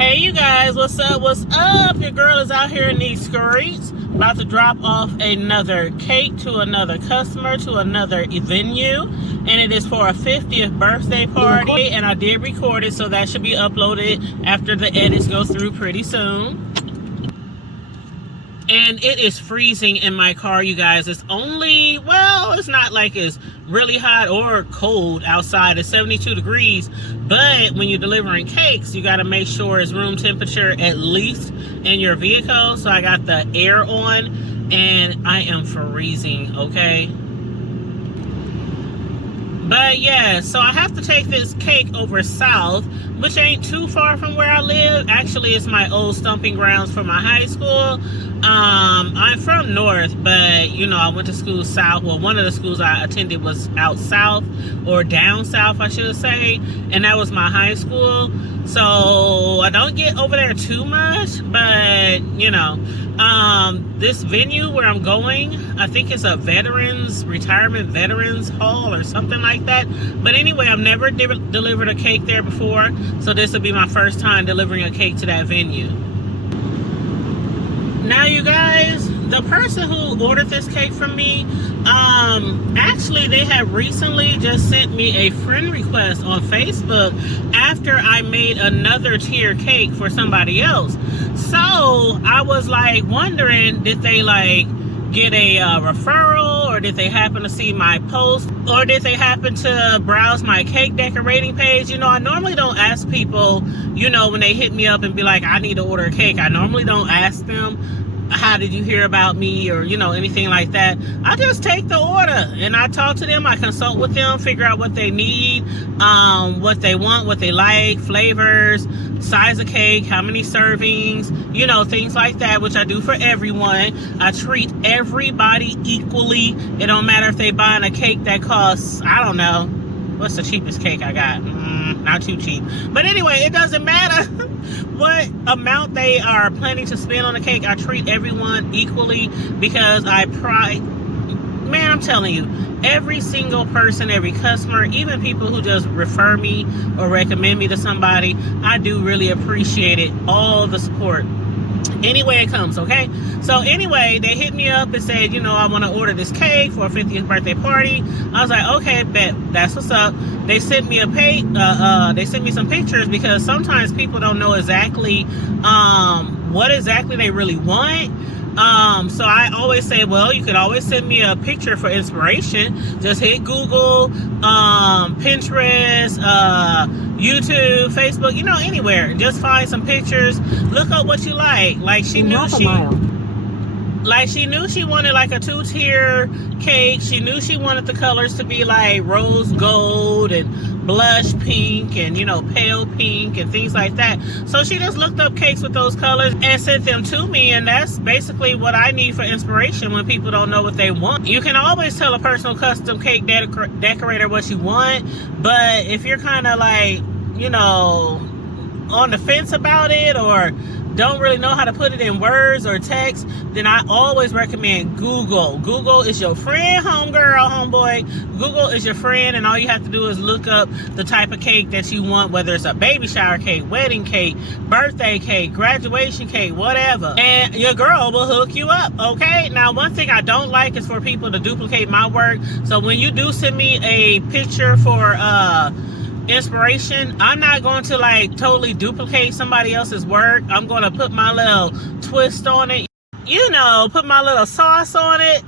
Hey you guys, what's up? What's up? Your girl is out here in these streets, about to drop off another cake to another customer to another venue, and it is for a 50th birthday party, and I did record it, so that should be uploaded after the edits go through pretty soon. And it is freezing in my car, you guys. It's only, well, it's not like it's really hot or cold outside. It's 72 degrees. But when you're delivering cakes, you got to make sure it's room temperature at least in your vehicle. So I got the air on and I am freezing, okay? But yeah, so I have to take this cake over south, which ain't too far from where I live. Actually, it's my old stomping grounds for my high school. I'm from north, but you know, I went to school south. Well, one of the schools I attended was out south, or down south, I should say, and that was my high school. So I don't get over there too much, but you know, this venue where I'm going, I think it's a retirement veterans hall or something like that. But anyway, I've never delivered a cake there before, so this will be my first time delivering a cake to that venue. Now you guys, the person who ordered this cake from me, actually they have recently just sent me a friend request on Facebook after I made another tier cake for somebody else. So I was like wondering, did they like get a referral, or did they happen to see my post, or did they happen to browse my cake decorating page? You know, I normally don't ask people, you know, when they hit me up and be like, I need to order a cake. I normally don't ask them, how did you hear about me, or you know, anything like that. I just take the order and I talk to them. I consult with them, figure out what they need, what they want, what they like, flavors, size of cake, how many servings, you know, things like that, which I do for everyone. I treat everybody equally. It don't matter if they buying a cake that costs, I don't know, what's the cheapest cake I got? Not too cheap. But anyway, it doesn't matter what amount they are planning to spend on a cake. I treat everyone equally because I pride, man, I'm telling you, every single person, every customer, even people who just refer me or recommend me to somebody, I do really appreciate it, all the support. Anyway it comes, okay? So anyway, they hit me up and said, you know, I want to order this cake for a 50th birthday party. I was like, okay, bet, that's what's up. They sent me they sent me some pictures, because sometimes people don't know exactly what exactly they really want. So I always say, well, you could always send me a picture for inspiration. Just hit Google, Pinterest, YouTube, Facebook, you know, anywhere. Just find some pictures, look up what you like. Like she knew she wanted like a 2-tier cake. She knew she wanted the colors to be like rose gold and blush pink and, you know, pale pink and things like that. So she just looked up cakes with those colors and sent them to me, and that's basically what I need for inspiration when people don't know what they want. You can always tell a personal custom cake decorator what you want, but if you're kind of like, you know, on the fence about it, or don't really know how to put it in words or text, then I always recommend Google. Google is your friend, homegirl, homeboy. Google is your friend, and all you have to do is look up the type of cake that you want, whether it's a baby shower cake, wedding cake, birthday cake, graduation cake, whatever, and your girl will hook you up, okay? Now, one thing I don't like is for people to duplicate my work. So when you do send me a picture for inspiration, I'm not going to like totally duplicate somebody else's work. I'm going to put my little twist on it, you know, put my little sauce on it.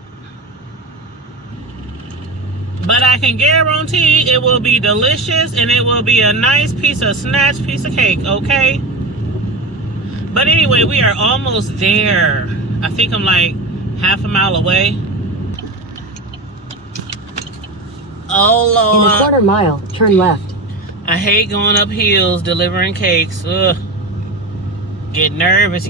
But I can guarantee it will be delicious, and it will be a nice snatched piece of cake, okay? But anyway, we are almost there. I think I'm like half a mile away. Oh Lord. In a 1/4 mile, turn left. I hate going up hills delivering cakes. Ugh. Get nervous.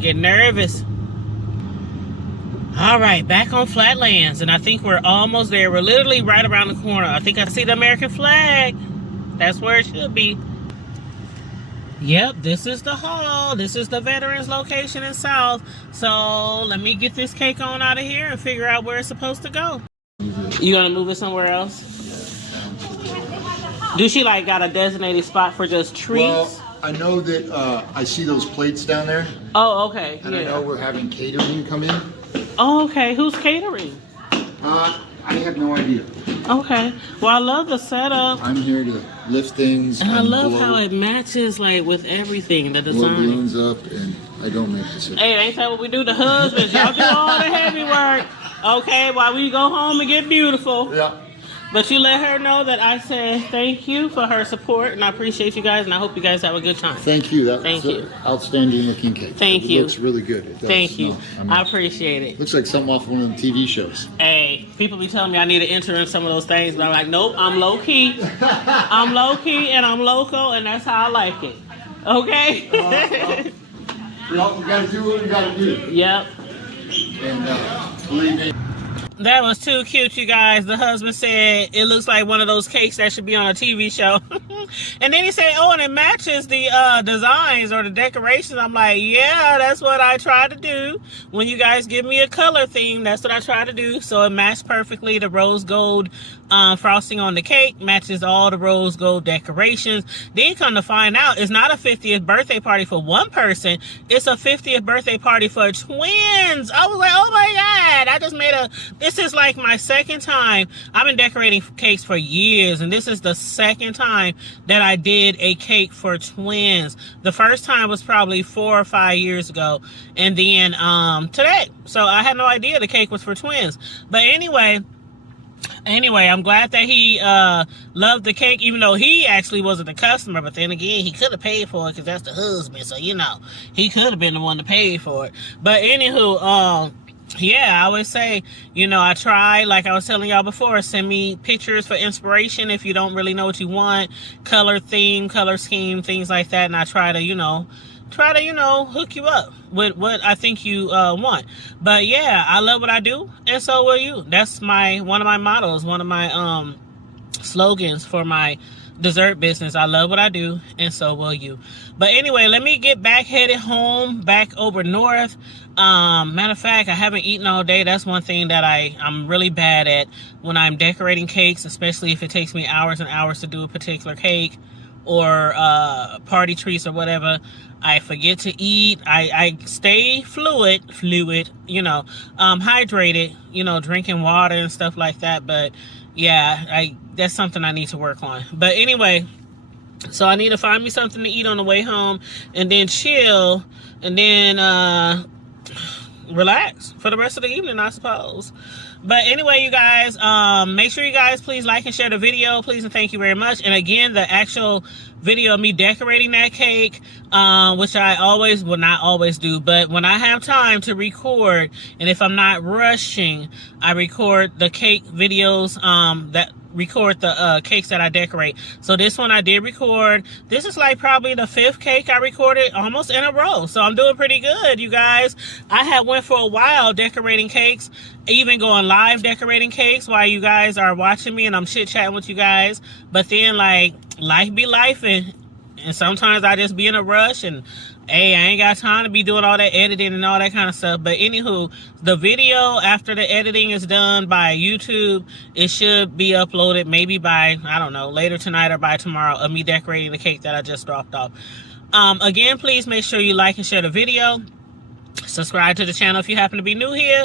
All right, back on Flatlands, and I think we're almost there. We're literally right around the corner. I think I see the American flag. That's where it should be. Yep, this is the hall. This is the veterans location in South. So let me get this cake on out of here and figure out where it's supposed to go. You gonna move it somewhere else? Do she like got a designated spot for just treats? Well, I know that I see those plates down there. Oh, okay. And I know we're having catering come in. Oh, okay. Who's catering? I have no idea. Okay. Well, I love the setup. I'm here to lift things. And I love how it matches like with everything, the design. Blow balloons up, and I don't make decisions. Hey, ain't that what we do? The husbands, y'all do all the heavy work. Okay, while we go home and get beautiful. Yeah. But you let her know that I said thank you for her support, and I appreciate you guys, and I hope you guys have a good time. Thank you. That's Thank you. Outstanding looking cake. Thank you. It looks really good. It does. Thank you. No, I mean, I appreciate it. Looks like something off one of them TV shows. Hey, people be telling me I need to enter in some of those things, but I'm like, nope, I'm low key. I'm low key and I'm local, and that's how I like it. Okay? We gotta do what we gotta do. Yep. And believe me. That was too cute, you guys. The husband said it looks like one of those cakes that should be on a TV show. And then he said, oh, and it matches the designs or the decorations. I'm like, yeah, that's what I try to do. When you guys give me a color theme, that's what I try to do. So it matched perfectly. The rose gold frosting on the cake matches all the rose gold decorations. Then come to find out, it's not a 50th birthday party for one person. It's a 50th birthday party for twins. I was like, oh my God, this is like my second time. I've been decorating cakes for years, and this is the second time that I did a cake for twins. The first time was probably 4 or 5 years ago, and then today. So I had no idea the cake was for twins. But anyway, I'm glad that he loved the cake, even though he actually wasn't the customer. But then again, he could have paid for it because that's the husband. So, you know, he could have been the one to pay for it. But anywho, yeah, I always say, you know, I try, like I was telling y'all before, send me pictures for inspiration if you don't really know what you want, color theme, color scheme, things like that. And I try to, you know, hook you up with what I think you want. But yeah, I love what I do, and so will you. That's one of my mottos, one of my slogans for my dessert business. I love what I do, and so will you. But anyway, let me get headed home, back over north. Matter of fact, I haven't eaten all day. That's one thing that I'm really bad at when I'm decorating cakes, especially if it takes me hours and hours to do a particular cake or party treats or whatever. I forget to eat. I stay fluid, you know, hydrated, you know, drinking water and stuff like that. But yeah, that's something I need to work on. But anyway, so I need to find me something to eat on the way home, and then chill, and then relax for the rest of the evening, I suppose. But anyway, you guys, make sure you guys please like and share the video, please, and thank you very much. And again, the actual video of me decorating that cake, which I not always do, but when I have time to record, and if I'm not rushing, I record the cake videos that record the cakes that I decorate. So this one I did record. This is like probably the 5th cake I recorded almost in a row. So I'm doing pretty good, you guys. I went for a while decorating cakes, even going live decorating cakes while you guys are watching me and I'm chit-chatting with you guys. But then, like, life be life, and sometimes I just be in a rush, and hey, I ain't got time to be doing all that editing and all that kind of stuff. But anywho, the video after the editing is done by YouTube, it should be uploaded maybe by, I don't know, later tonight or by tomorrow, of me decorating the cake that I just dropped off. Again, please make sure you like and share the video. Subscribe to the channel if you happen to be new here.